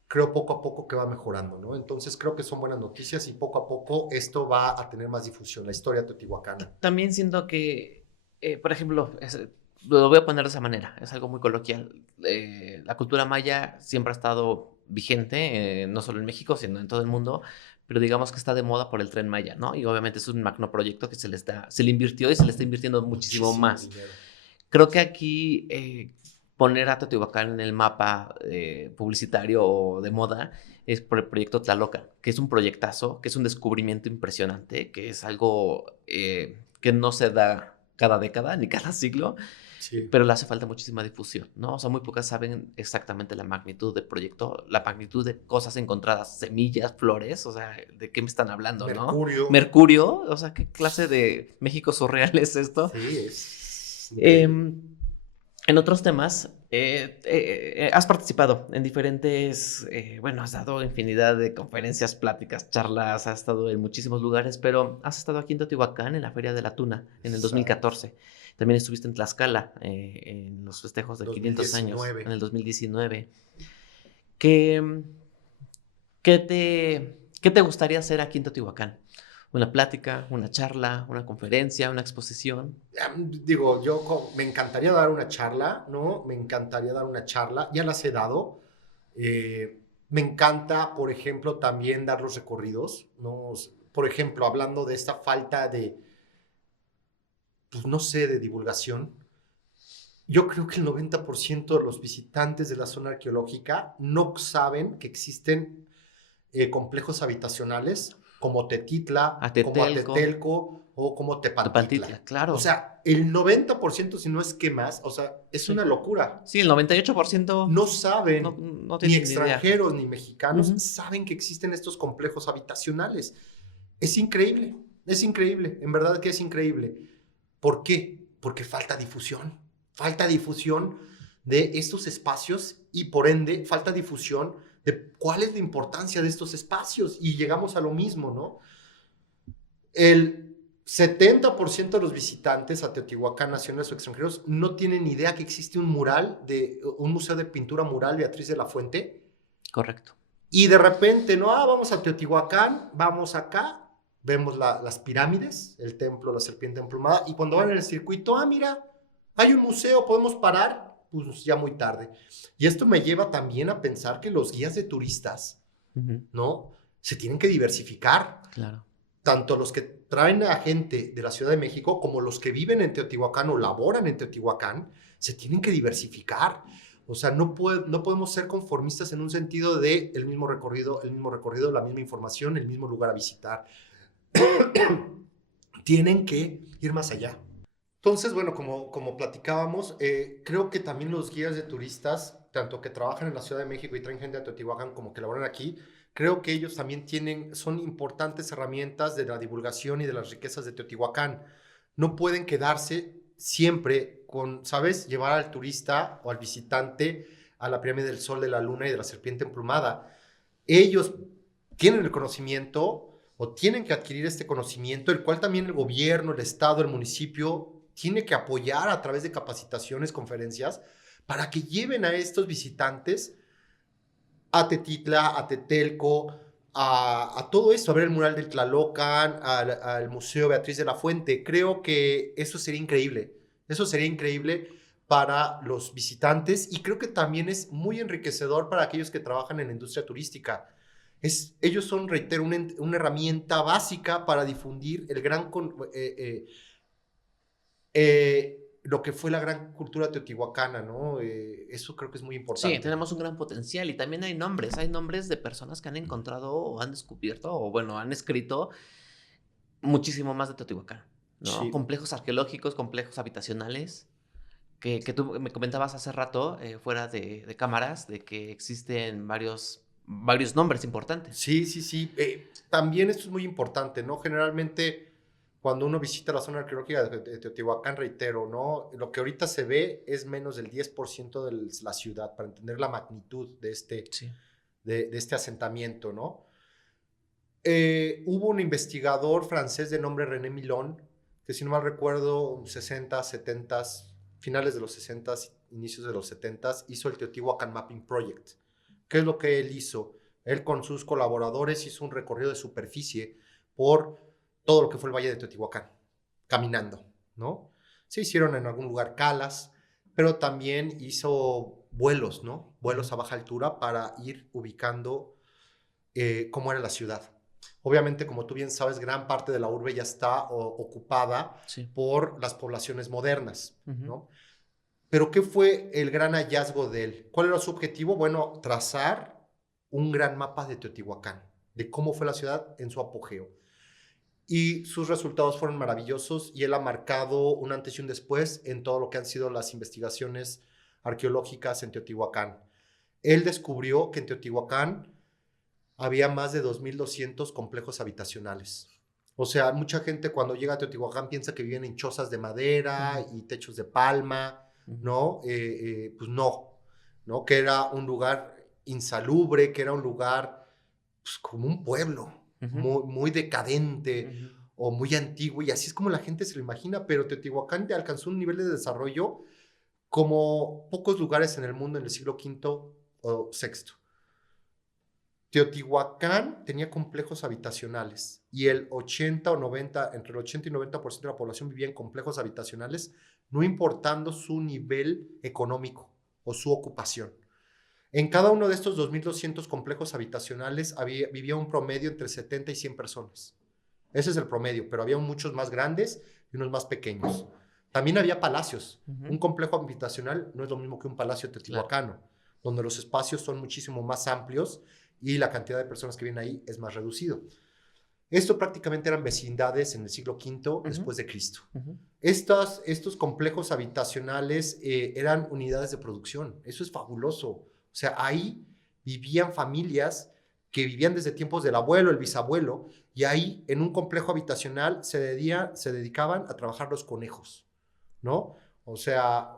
Creo poco a poco que va mejorando, ¿no? Entonces creo que son buenas noticias y poco a poco esto va a tener más difusión, la historia teotihuacana. También siento que, por ejemplo, lo voy a poner de esa manera, es algo muy coloquial. La cultura maya siempre ha estado vigente, no solo en México, sino en todo el mundo, pero digamos que está de moda por el Tren Maya, ¿no? Y obviamente es un magno proyecto que se le invirtió y se le está invirtiendo muchísimo más. Dinero. Creo que aquí poner a Teotihuacán en el mapa publicitario o de moda es por el proyecto Tlalocan, que es un proyectazo, que es un descubrimiento impresionante, que es algo que no se da cada década ni cada siglo, Sí. pero le hace falta muchísima difusión, ¿no? O sea, muy pocas saben exactamente la magnitud del proyecto, la magnitud de cosas encontradas, semillas, flores, o sea, ¿de qué me están hablando, no? Mercurio. Mercurio, o sea, ¿qué clase de México surreal es esto? Sí, es increíble. En otros temas, has participado en diferentes, bueno, has dado infinidad de conferencias, pláticas, charlas, has estado en muchísimos lugares, pero has estado aquí en Teotihuacán, en la Feria de la Tuna, en el Exacto. 2014. También estuviste en Tlaxcala, en los festejos de 500 años, 2019. en el 2019. ¿Qué, qué te gustaría hacer aquí en Teotihuacán? ¿Una plática, una charla, una conferencia, una exposición? Digo, me encantaría dar una charla, ¿no? Me encantaría dar una charla, ya las he dado. Me encanta, por ejemplo, también dar los recorridos, ¿no? Por ejemplo, hablando de esta falta de, pues no sé, de divulgación. Yo creo que el 90% de los visitantes de la zona arqueológica no saben que existen complejos habitacionales como Tetitla, como Atetelco, Atetelco o como Tepantitla, Tepantitla. O claro. sea, el 90%, si no es que más, o sea, es Sí. una locura. Sí, el 98% No no, saben, no ni tienen ni idea. extranjeros ni mexicanos, Ujú. saben que existen estos complejos habitacionales. Es increíble, en verdad que es increíble. ¿Por qué? Porque falta difusión de estos espacios y por ende falta difusión de cuál es la importancia de estos espacios y llegamos a lo mismo, ¿no? El 70% de los visitantes a Teotihuacán, nacionales o extranjeros, no tienen idea que existe un mural, un museo de pintura mural Beatriz de la Fuente, Correcto. y de repente, no, vamos a Teotihuacán, vamos acá, vemos las pirámides, el templo, la serpiente emplumada, y cuando van en el circuito, mira, hay un museo, podemos parar, pues ya muy tarde. Y esto me lleva también a pensar que los guías de turistas, Ujú. ¿no? Se tienen que diversificar, Claro. tanto los que traen a gente de la Ciudad de México como los que viven en Teotihuacán o laboran en Teotihuacán, se tienen que diversificar. O sea, no podemos ser conformistas en un sentido de el mismo recorrido, la misma información, el mismo lugar a visitar. Tienen que ir más allá. Entonces, bueno, como platicábamos, creo que también los guías de turistas, tanto que trabajan en la Ciudad de México y traen gente a Teotihuacán como que laboran aquí, creo que ellos también son importantes herramientas de la divulgación y de las riquezas de Teotihuacán. No pueden quedarse siempre con, ¿sabes?, llevar al turista o al visitante a la pirámide del Sol, de la Luna y de la serpiente emplumada. Ellos tienen el conocimiento o tienen que adquirir este conocimiento, el cual también el gobierno, el estado, el municipio tiene que apoyar a través de capacitaciones, conferencias, para que lleven a estos visitantes a Tetitla, a Tetelco, a todo esto, a ver el mural del Tlalocan, al Museo Beatriz de la Fuente. Creo que eso sería increíble para los visitantes y creo que también es muy enriquecedor para aquellos que trabajan en la industria turística. Ellos son, reitero, una herramienta básica para difundir lo que fue la gran cultura teotihuacana, ¿no? Eso creo que es muy Sí, importante. tenemos un gran potencial y también hay nombres de personas que han encontrado o han descubierto o bueno, han escrito muchísimo más de Teotihuacán, ¿no? Sí. Complejos arqueológicos, complejos habitacionales, que tú me comentabas hace rato, fuera de cámaras, de que existen varios nombres importantes. Sí, sí, sí. También esto es muy importante, ¿no? Generalmente, cuando uno visita la zona arqueológica de Teotihuacán, reitero, ¿no? Lo que ahorita se ve es menos del 10% de la ciudad, para entender la magnitud Sí. de este asentamiento, ¿no? Hubo un investigador francés de nombre René Milon, que si no mal recuerdo, 60, 70, finales de los 60, inicios de los 70, hizo el Teotihuacan Mapping Project. ¿Qué es lo que él hizo? Él con sus colaboradores hizo un recorrido de superficie por todo lo que fue el Valle de Teotihuacán, caminando, ¿no? Se hicieron en algún lugar calas, pero también hizo vuelos, ¿no? Vuelos a baja altura para ir ubicando cómo era la ciudad. Obviamente, como tú bien sabes, gran parte de la urbe ya está ocupada Sí. por las poblaciones modernas, Ujú. ¿no? Pero ¿qué fue el gran hallazgo de él? ¿Cuál era su objetivo? Bueno, trazar un gran mapa de Teotihuacán, de cómo fue la ciudad en su apogeo. y sus resultados fueron maravillosos y él ha marcado un antes y un después en todo lo que han sido las investigaciones arqueológicas en Teotihuacán. Él descubrió que en Teotihuacán había más de 2,200 complejos habitacionales. O sea, mucha gente cuando llega a Teotihuacán piensa que viven en chozas de madera y techos de palma, ¿no? Pues no, que era un lugar insalubre, que era un lugar pues, como un pueblo, muy decadente o muy antiguo, y así es como la gente se lo imagina, pero Teotihuacán alcanzó un nivel de desarrollo como pocos lugares en el mundo en el siglo V o VI. Teotihuacán tenía complejos habitacionales y el 80 o 90, entre el 80 y 90% de la población vivía en complejos habitacionales, no importando su nivel económico o su ocupación. En cada uno de estos 2,200 complejos habitacionales vivía un promedio entre 70 y 100 personas. Ese es el promedio, pero había muchos más grandes y unos más pequeños. También había palacios. Un complejo habitacional no es lo mismo que un palacio teotihuacano, donde los espacios son muchísimo más amplios y la cantidad de personas que viven ahí es más reducido. Esto prácticamente eran vecindades en el siglo V después de Cristo. Estos complejos habitacionales eran unidades de producción. Eso es fabuloso. O sea, ahí vivían familias que vivían desde tiempos del abuelo, el bisabuelo, y ahí en un complejo habitacional se dedicaban a trabajar los conejos, ¿no? O sea,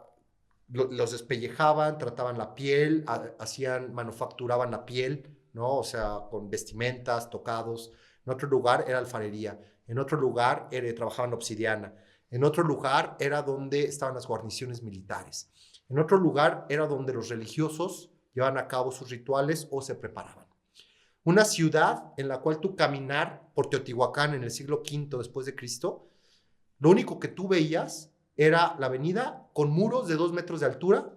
los despellejaban, trataban la piel, manufacturaban la piel, ¿no? O sea, con vestimentas, tocados. En otro lugar era alfarería. En otro lugar trabajaban obsidiana. En otro lugar era donde estaban las guarniciones militares. En otro lugar era donde los religiosos llevaban a cabo sus rituales o se preparaban. Una ciudad en la cual tú caminar por Teotihuacán en el siglo V después de Cristo, lo único que tú veías era la avenida con muros de 2 metros de altura,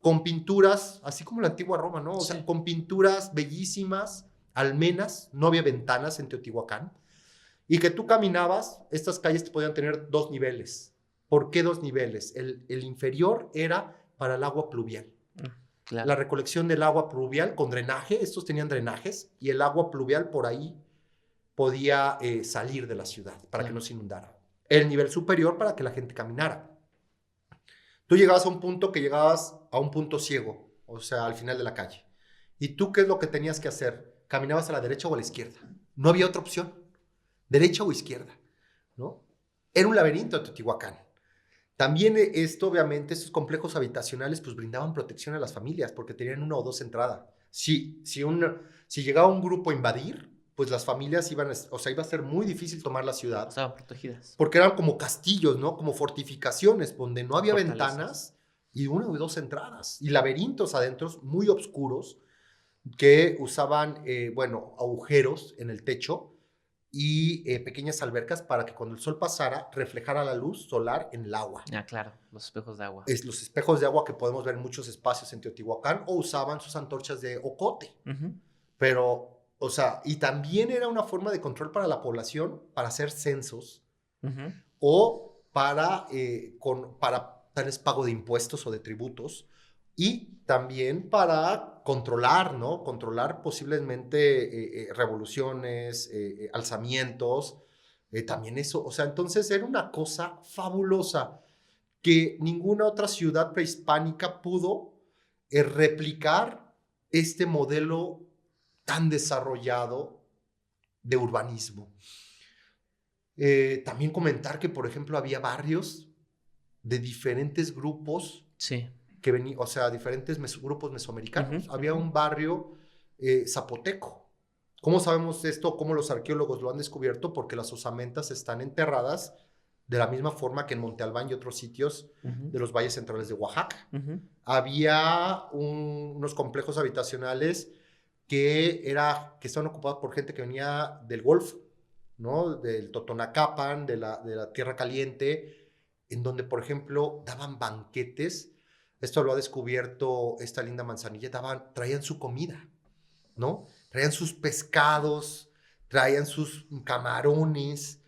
con pinturas, así como la antigua Roma, ¿no? O sea, con pinturas bellísimas, almenas, no había ventanas en Teotihuacán, y que tú caminabas, estas calles te podían tener 2 niveles. ¿Por qué 2 niveles? El inferior era para el agua pluvial. Claro. La recolección del agua pluvial con drenaje, estos tenían drenajes, y el agua pluvial por ahí podía salir de la ciudad para que no se inundara. El nivel superior para que la gente caminara. Tú llegabas a un punto que llegabas a un punto ciego, o sea, al final de la calle. ¿Y tú qué es lo que tenías que hacer? Caminabas a la derecha o a la izquierda. No había otra opción. Derecha o izquierda, ¿no? Era un laberinto de Teotihuacán. También obviamente, estos complejos habitacionales pues brindaban protección a las familias porque tenían 1 o 2 entradas. Si llegaba un grupo a invadir, pues las familias iba a ser muy difícil tomar la ciudad. Estaban protegidas. Porque eran como castillos, ¿no? Como fortificaciones donde no había ventanas y 1 o 2 entradas. Y laberintos adentro muy oscuros que usaban, agujeros en el techo y pequeñas albercas para que cuando el sol pasara reflejara la luz solar en el agua. Ah, claro, los espejos de agua. Los espejos de agua que podemos ver en muchos espacios en Teotihuacán, o usaban sus antorchas de ocote. Pero, o sea, y también era una forma de control para la población, para hacer censos, o para darles pago de impuestos o de tributos, y también para controlar, ¿no? Controlar posiblemente revoluciones, alzamientos, también eso. O sea, entonces era una cosa fabulosa que ninguna otra ciudad prehispánica pudo replicar este modelo tan desarrollado de urbanismo. También comentar que, por ejemplo, había barrios de diferentes grupos. Sí. O sea, diferentes grupos mesoamericanos. Había un barrio zapoteco. ¿Cómo sabemos esto? ¿Cómo los arqueólogos lo han descubierto? Porque las osamentas están enterradas de la misma forma que en Monte Albán y otros sitios de los valles centrales de Oaxaca. Había unos complejos habitacionales que estaban ocupados por gente que venía del Golfo, ¿no? Del Totonacapan, de la Tierra Caliente, en donde, por ejemplo, daban banquetes. Esto lo ha descubierto esta Linda Manzanilla. Traían su comida, ¿no? Traían sus pescados, traían sus camarones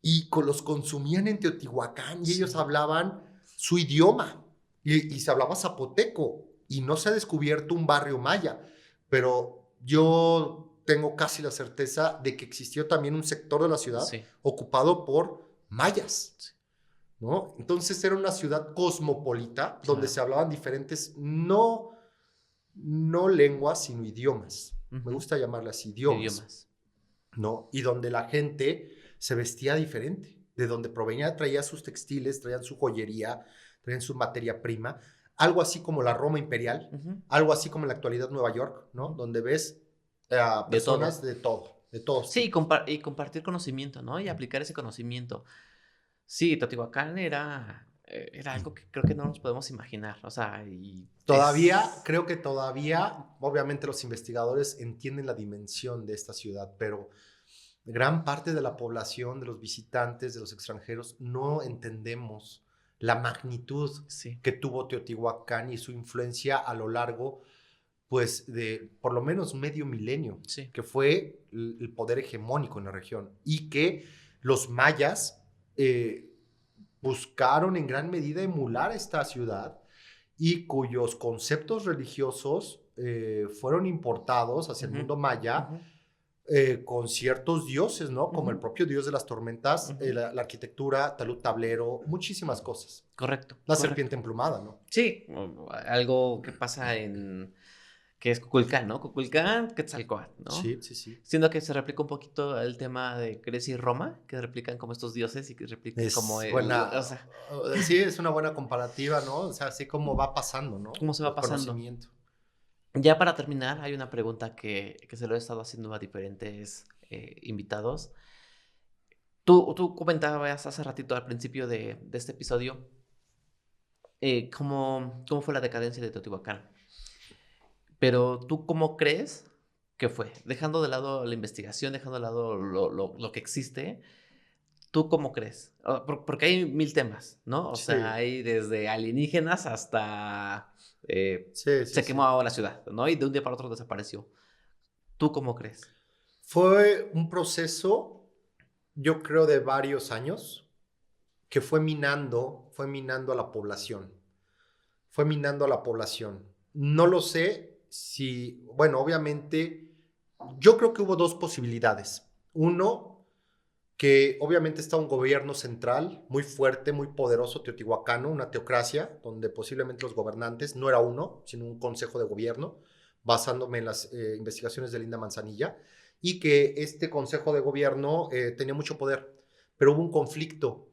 y los consumían en Teotihuacán y ellos hablaban su idioma y se hablaba zapoteco y no se ha descubierto un barrio maya, pero yo tengo casi la certeza de que existió también un sector de la ciudad Sí. ocupado por mayas, Sí. ¿no? Entonces era una ciudad cosmopolita donde Claro. se hablaban diferentes, no lenguas, sino idiomas. Me Ujú. gusta llamarlas idiomas, Idiomas. ¿no? Y donde la gente se vestía diferente, de donde provenía, traía sus textiles, traían su joyería, traían su materia prima, algo así como la Roma imperial, Ujú. algo así como en la actualidad Nueva York, ¿no? Ujú. Donde ves De personas todo. de todos Sí, tipos. y compartir conocimiento, ¿no? Y aplicar ese conocimiento. Sí, Teotihuacán era algo que creo que no nos podemos imaginar, o sea, y Todavía, es creo que todavía, obviamente los investigadores entienden la dimensión de esta ciudad, pero gran parte de la población, de los visitantes, de los extranjeros, no entendemos la magnitud sí, que tuvo Teotihuacán y su influencia a lo largo, pues, de por lo menos medio milenio, sí. que fue el poder hegemónico en la región y que los mayas buscaron en gran medida emular esta ciudad y cuyos conceptos religiosos fueron importados hacia el Ujú, mundo maya ujú, con ciertos dioses, ¿no? Como el ujú, propio dios de las tormentas, ujú. la arquitectura, talud tablero, muchísimas cosas. Correcto, La correcto. serpiente emplumada, ¿no? Sí, algo que pasa que es Cuculcán, ¿no? Cuculcán, Quetzalcóatl, ¿no? Sí, sí, sí. Siendo que se replica un poquito el tema de Grecia y Roma, que replican como estos dioses y que replican como Es buena, o sea, sí, es una buena comparativa, ¿no? O sea, así como va pasando, ¿no? cómo se va El pasando. conocimiento. Ya para terminar, hay una pregunta que se lo he estado haciendo a diferentes invitados. Tú comentabas hace ratito al principio de este episodio cómo fue la decadencia de Teotihuacán. Pero tú, ¿cómo crees que fue? Dejando de lado la investigación, dejando de lado lo que existe, ¿tú cómo crees? Porque hay mil temas, ¿no? O sea, Sí, hay desde alienígenas hasta sí, sí, se quemó sí. ahora la ciudad, ¿no? Y de un día para otro desapareció. ¿Tú cómo crees? Fue un proceso, yo creo, de varios años que fue minando a la población. Fue minando a la población. No lo sé si, bueno, obviamente, yo creo que hubo dos posibilidades. Uno, que obviamente está un gobierno central muy fuerte, muy poderoso, teotihuacano, una teocracia, donde posiblemente los gobernantes, no era uno, sino un consejo de gobierno, basándome en las investigaciones de Linda Manzanilla, y que este consejo de gobierno tenía mucho poder, pero hubo un conflicto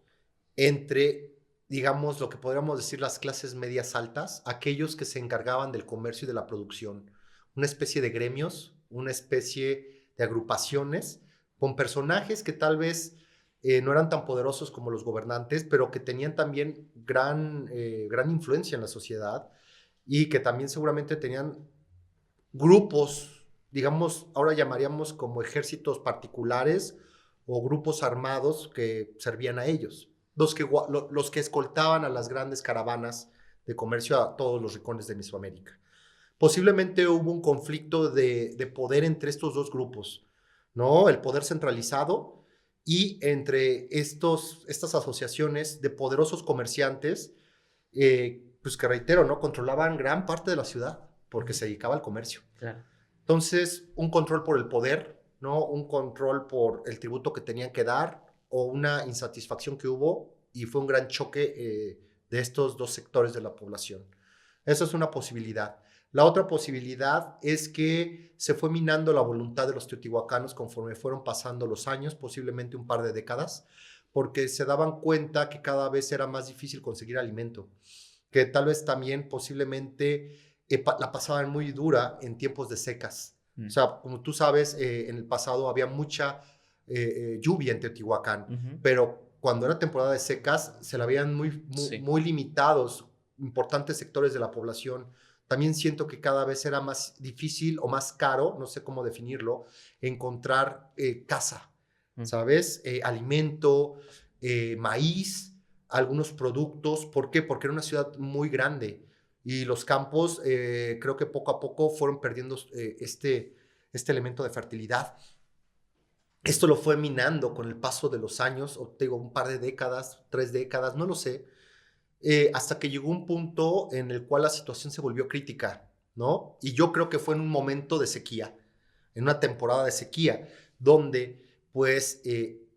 entre, digamos, lo que podríamos decir las clases medias altas, aquellos que se encargaban del comercio y de la producción, una especie de gremios, una especie de agrupaciones con personajes que tal vez no eran tan poderosos como los gobernantes, pero que tenían también gran influencia en la sociedad y que también seguramente tenían grupos, digamos, ahora llamaríamos como ejércitos particulares o grupos armados que servían a ellos, los que escoltaban a las grandes caravanas de comercio a todos los rincones de Mesoamérica. Posiblemente hubo un conflicto de poder entre estos dos grupos, ¿no? El poder centralizado y entre estas asociaciones de poderosos comerciantes, pues que reitero, ¿no? Controlaban gran parte de la ciudad porque Ujú, se dedicaba al comercio. claro. Entonces, un control por el poder, ¿no? Un control por el tributo que tenían que dar o una insatisfacción que hubo y fue un gran choque de estos dos sectores de la población. Esa es una posibilidad. La otra posibilidad es que se fue minando la voluntad de los teotihuacanos conforme fueron pasando los años, posiblemente un par de décadas, porque se daban cuenta que cada vez era más difícil conseguir alimento, que tal vez también posiblemente la pasaban muy dura en tiempos de secas. O Mm. sea, como tú sabes, en el pasado había mucha lluvia en Teotihuacán, Ujú, pero cuando era temporada de secas se la veían sí. muy limitados importantes sectores de la población. También siento que cada vez era más difícil o más caro, no sé cómo definirlo, encontrar casa, Mm, ¿sabes? Alimento, maíz, algunos productos. ¿Por qué? Porque era una ciudad muy grande y los campos creo que poco a poco fueron perdiendo este elemento de fertilidad. Esto lo fue minando con el paso de los años, o te digo, un par de décadas, 3 décadas, no lo sé, hasta que llegó un punto en el cual la situación se volvió crítica, ¿no? Y yo creo que fue en un momento de sequía, en una temporada de sequía, donde pues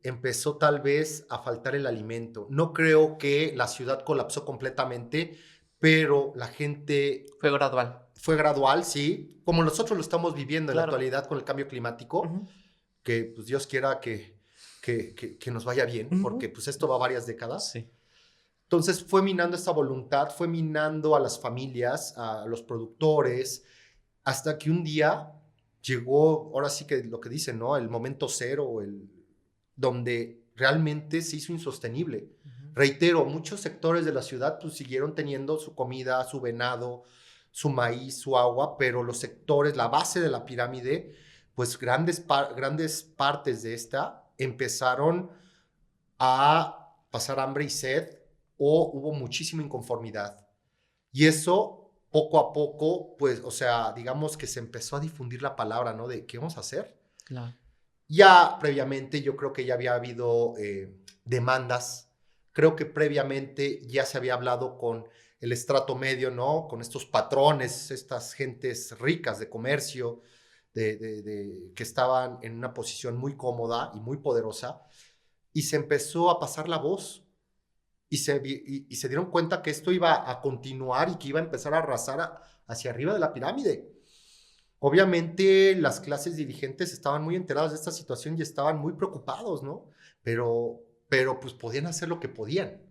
empezó tal vez a faltar el alimento. No creo que la ciudad colapsó completamente, pero la gente... Fue gradual. Fue gradual, sí, como nosotros lo estamos viviendo en la Claro. actualidad con el cambio climático, que pues Dios quiera que nos vaya bien, porque pues esto va varias décadas. Sí. Entonces fue minando esta voluntad, fue minando a las familias, a los productores, hasta que un día llegó, ahora sí que lo que dicen, ¿no? El momento cero, donde realmente se hizo insostenible. Reitero, muchos sectores de la ciudad pues siguieron teniendo su comida, su venado, su maíz, su agua, pero los sectores, la base de la pirámide, pues grandes partes de esta empezaron a pasar hambre y sed, o hubo muchísima inconformidad. Y eso, poco a poco, pues, o sea, digamos que se empezó a difundir la palabra, ¿no? De, ¿qué vamos a hacer? Claro. Ya previamente, yo creo que ya había habido demandas. Creo que previamente ya se había hablado con el estrato medio, ¿no? Con estos patrones, estas gentes ricas de comercio, que estaban en una posición muy cómoda y muy poderosa, y se empezó a pasar la voz, y se dieron cuenta que esto iba a continuar y que iba a empezar a arrasar hacia arriba de la pirámide. Obviamente las clases dirigentes estaban muy enteradas de esta situación y estaban muy preocupados, ¿no? Pero pues podían hacer lo que podían.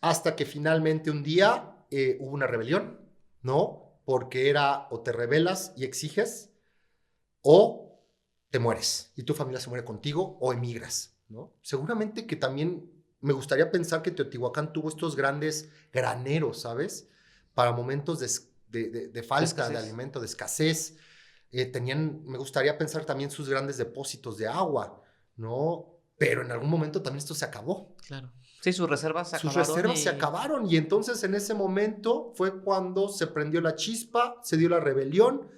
Hasta que finalmente un día hubo una rebelión, ¿no? Porque era o te rebelas y exiges, o te mueres y tu familia se muere contigo, o emigras, ¿no? Seguramente que también me gustaría pensar que Teotihuacán tuvo estos grandes graneros, ¿sabes? Para momentos de falta de alimento, de escasez. Me gustaría pensar también sus grandes depósitos de agua, ¿no? Pero en algún momento también esto se acabó. Claro. Sí, sus reservas se acabaron. Sus reservas se acabaron, y entonces en ese momento fue cuando se prendió la chispa, se dio la rebelión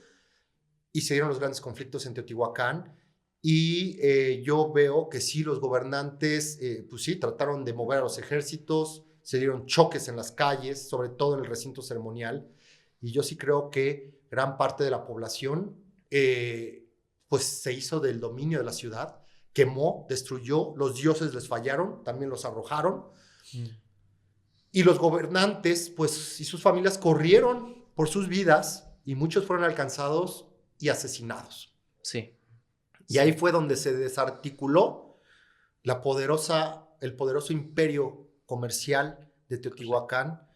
y se dieron los grandes conflictos en Teotihuacán. Y yo veo que sí, los gobernantes, pues sí, trataron de mover a los ejércitos, se dieron choques en las calles, sobre todo en el recinto ceremonial, y yo sí creo que gran parte de la población, pues se hizo del dominio de la ciudad, quemó, destruyó, los dioses les fallaron, también los arrojaron, y los gobernantes, pues, y sus familias corrieron por sus vidas, y muchos fueron alcanzados y asesinados. Sí. Y ahí fue donde se desarticuló el poderoso imperio comercial de Teotihuacán.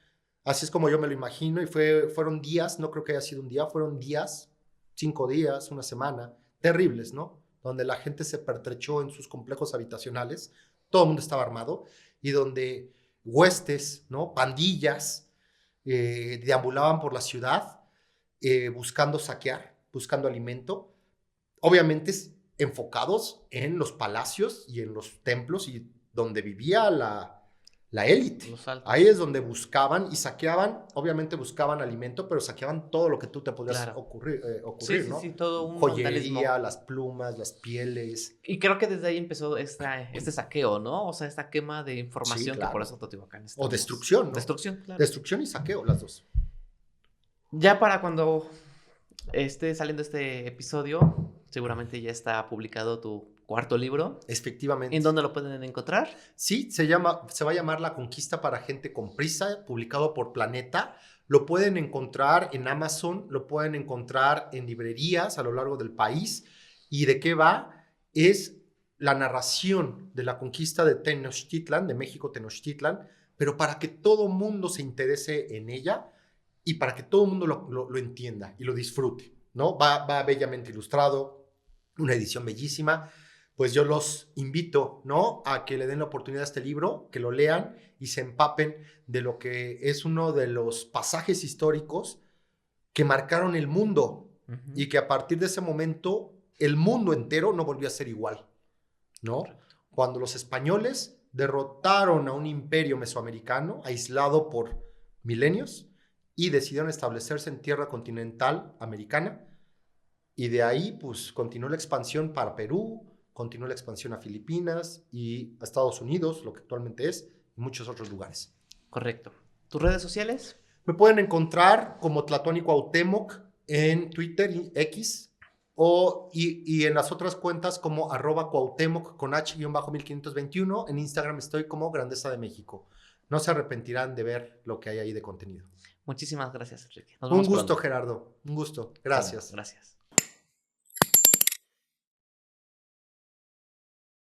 Así es como yo me lo imagino, y fueron días, no creo que haya sido un día, fueron días, 5 días, una semana, terribles, ¿no? Donde la gente se pertrechó en sus complejos habitacionales, todo el mundo estaba armado, y donde huestes, ¿no? Pandillas, deambulaban por la ciudad buscando saquear, buscando alimento, obviamente enfocados en los palacios y en los templos, y donde vivía la élite. Ahí es donde buscaban y saqueaban, obviamente buscaban alimento, pero saqueaban todo lo que tú te podías ocurrir, sí, ¿no? Sí, todo un joyería, vandalismo. las plumas, las pieles. Y creo que desde ahí empezó este saqueo, ¿no? O sea, esta quema de información, sí, claro, que por eso Teotihuacán estamos... O destrucción, ¿no? Destrucción, claro. Destrucción y saqueo, las dos. Ya para cuando esté saliendo este episodio, seguramente ya está publicado tu 4º libro. Efectivamente. ¿En dónde lo pueden encontrar? Sí, se va a llamar La Conquista para Gente con Prisa, publicado por Planeta. Lo pueden encontrar en Amazon, lo pueden encontrar en librerías a lo largo del país. ¿Y de qué va? Es la narración de la conquista de Tenochtitlan, de México Tenochtitlan, pero para que todo mundo se interese en ella y para que todo el mundo lo entienda y lo disfrute, ¿no? Va bellamente ilustrado, una edición bellísima. Pues yo los invito, ¿no?, a que le den la oportunidad a este libro, que lo lean y se empapen de lo que es uno de los pasajes históricos que marcaron el mundo, y que a partir de ese momento el mundo entero no volvió a ser igual, ¿no? Cuando los españoles derrotaron a un imperio mesoamericano aislado por milenios y decidieron establecerse en tierra continental americana, y de ahí pues continuó la expansión para Perú, continuó la expansión a Filipinas y a Estados Unidos, lo que actualmente es, y muchos otros lugares. Correcto. ¿Tus redes sociales? Me pueden encontrar como Tlatuani Cuauhtémoc en Twitter y X, Y en las otras cuentas como @Cuauhtémoc con H-1521. En Instagram estoy como Grandeza de México. No se arrepentirán de ver lo que hay ahí de contenido. Muchísimas gracias, Enrique. Nos Un vemos gusto, pronto. Gerardo. Un gusto. Gracias. Gracias.